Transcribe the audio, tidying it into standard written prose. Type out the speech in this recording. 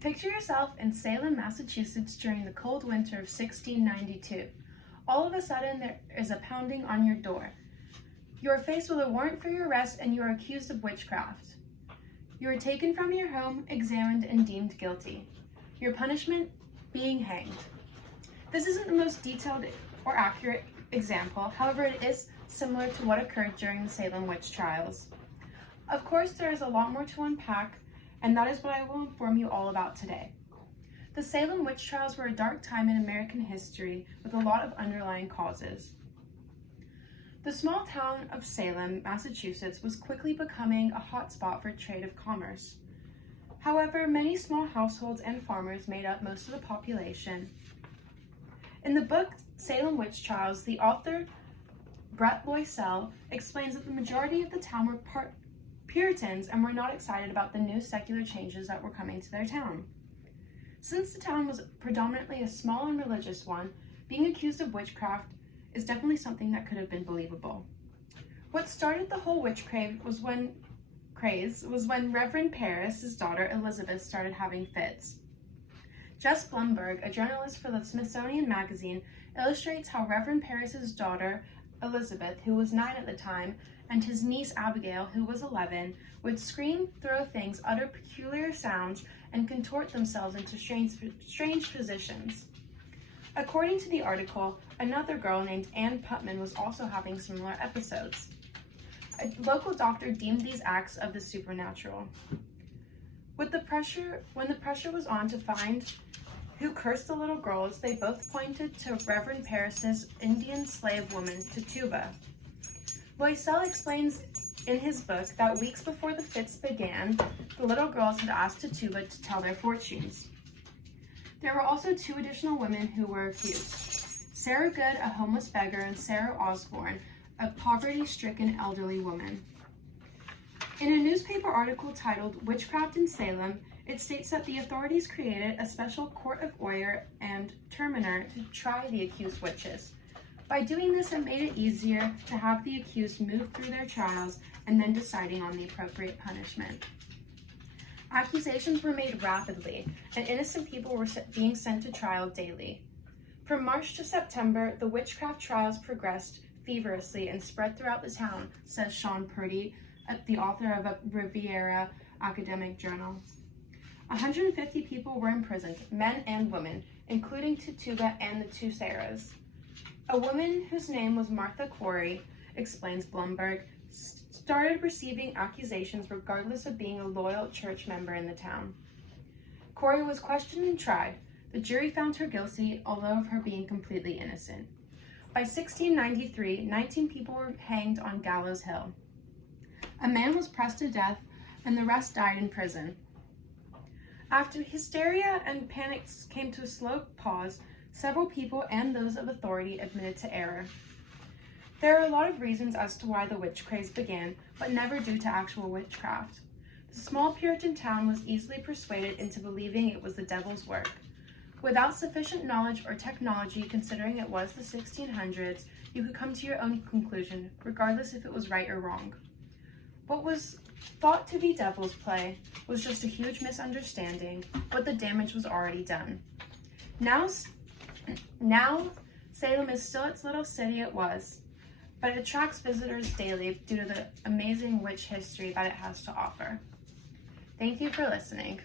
Picture yourself in Salem, Massachusetts during the cold winter of 1692. All of a sudden, there is a pounding on your door. You are faced with a warrant for your arrest and you are accused of witchcraft. You are taken from your home, examined, and deemed guilty. Your punishment? Being hanged. This isn't the most detailed or accurate example, however, it is similar to what occurred during the Salem witch trials. Of course, there is a lot more to unpack, and that is what I will inform you all about today. The Salem witch trials were a dark time in American history with a lot of underlying causes. The small town of Salem, Massachusetts, was quickly becoming a hotspot for trade of commerce. However, many small households and farmers made up most of the population. In the book Salem Witch Trials, the author Bret Loisel explains that the majority of the town were Puritans and were not excited about the new secular changes that were coming to their town. Since the town was predominantly a small and religious one, being accused of witchcraft is definitely something that could have been believable. What started the whole witch craze was when Reverend Parris's daughter Elizabeth started having fits. Jess Blumberg, a journalist for the Smithsonian Magazine, illustrates how Reverend Parris's daughter Elizabeth, who was 9 at the time, and his niece Abigail, who was 11, would scream, throw things, utter peculiar sounds, and contort themselves into strange positions. According to the article, another girl named Ann Putman was also having similar episodes. A local doctor deemed these acts of the supernatural. When the pressure was on to find who cursed the little girls, they both pointed to Reverend Parris's Indian slave woman, Tituba. Loisel explains in his book that weeks before the fits began, the little girls had asked Tituba to tell their fortunes. There were also 2 additional women who were accused: Sarah Good, a homeless beggar, and Sarah Osborne, a poverty-stricken elderly woman. In a newspaper article titled "Witchcraft in Salem," it states that the authorities created a special court of oyer and terminer to try the accused witches. By doing this, it made it easier to have the accused move through their trials and then deciding on the appropriate punishment. Accusations were made rapidly, and innocent people were being sent to trial daily. From March to September, the witchcraft trials progressed feverishly and spread throughout the town, says Sean Purdy, the author of a Riviera academic journal. 150 people were imprisoned, men and women, including Tituba and the 2 Sarahs. A woman whose name was Martha Corey, explains Blumberg, started receiving accusations regardless of being a loyal church member in the town. Corey was questioned and tried. The jury found her guilty, although of her being completely innocent. By 1693, 19 people were hanged on Gallows Hill. A man was pressed to death, and the rest died in prison. After hysteria and panic came to a slow pause, several people and those of authority admitted to error. There are a lot of reasons as to why the witch craze began, but never due to actual witchcraft. The small Puritan town was easily persuaded into believing it was the devil's work. Without sufficient knowledge or technology, considering it was the 1600s, you could come to your own conclusion, regardless if it was right or wrong. What was thought to be devil's play was just a huge misunderstanding, but the damage was already done. Now Salem is still its little city it was, but it attracts visitors daily due to the amazing witch history that it has to offer. Thank you for listening.